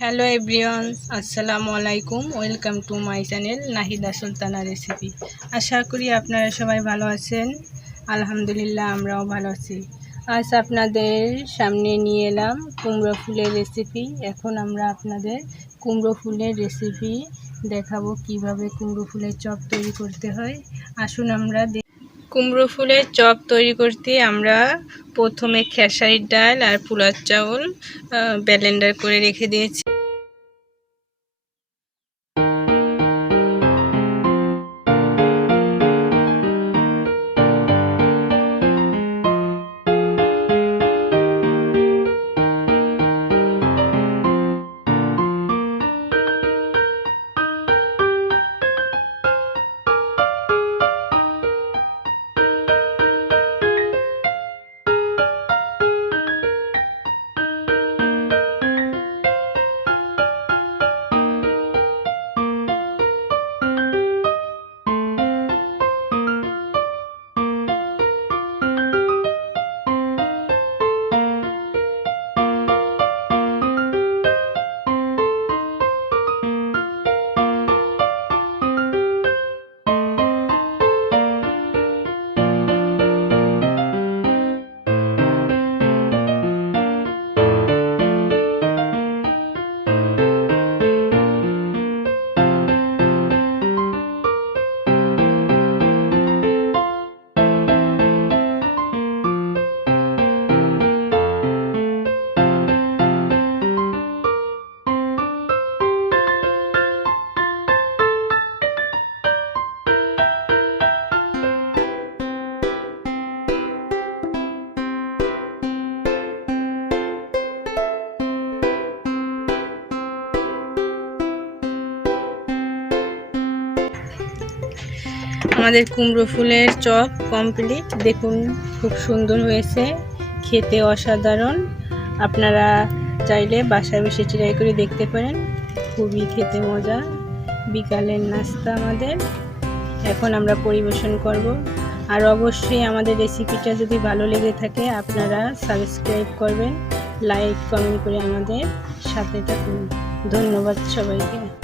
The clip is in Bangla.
হ্যালো এভরিওয়ান, আসসালামু আলাইকুম। Welcome to my channel Nahida Sultana recipe. আশা করি আপনারা সবাই ভালো আছেন। আলহামদুলিল্লাহ, আমরাও ভালো আছি। আজ আপনাদের সামনে নিয়ে এলাম কুমড়ো ফুলের রেসিপি। এখন আমরা আপনাদের কুমড়ো ফুলের রেসিপি দেখাবো, কিভাবে কুমড়ো ফুলের চপ তৈরি করতে হয়। আসুন আমরা কুমড়ো ফুলের চপ তৈরি করতে আমরা প্রথমে খেসারির ডাল আর পোলার চাউল ব্লেন্ডার করে রেখে দিয়েছি। আমাদের কুমড়ো ফুলের চপ কমপ্লিট। দেখুন, খুব সুন্দর হয়েছে, খেতে অসাধারণ। আপনারা চাইলে বাসায় বসে ট্রাই করে দেখতে পারেন, খুবই খেতে মজা। বিকালের নাস্তা আমাদের। এখন আমরা পরিবেশন করব। আর অবশ্যই আমাদের রেসিপিটা যদি ভালো লেগে থাকে আপনারা সাবস্ক্রাইব করবেন, লাইক কমেন্ট করে আমাদের সাথে থাকুন। ধন্যবাদ সবাইকে।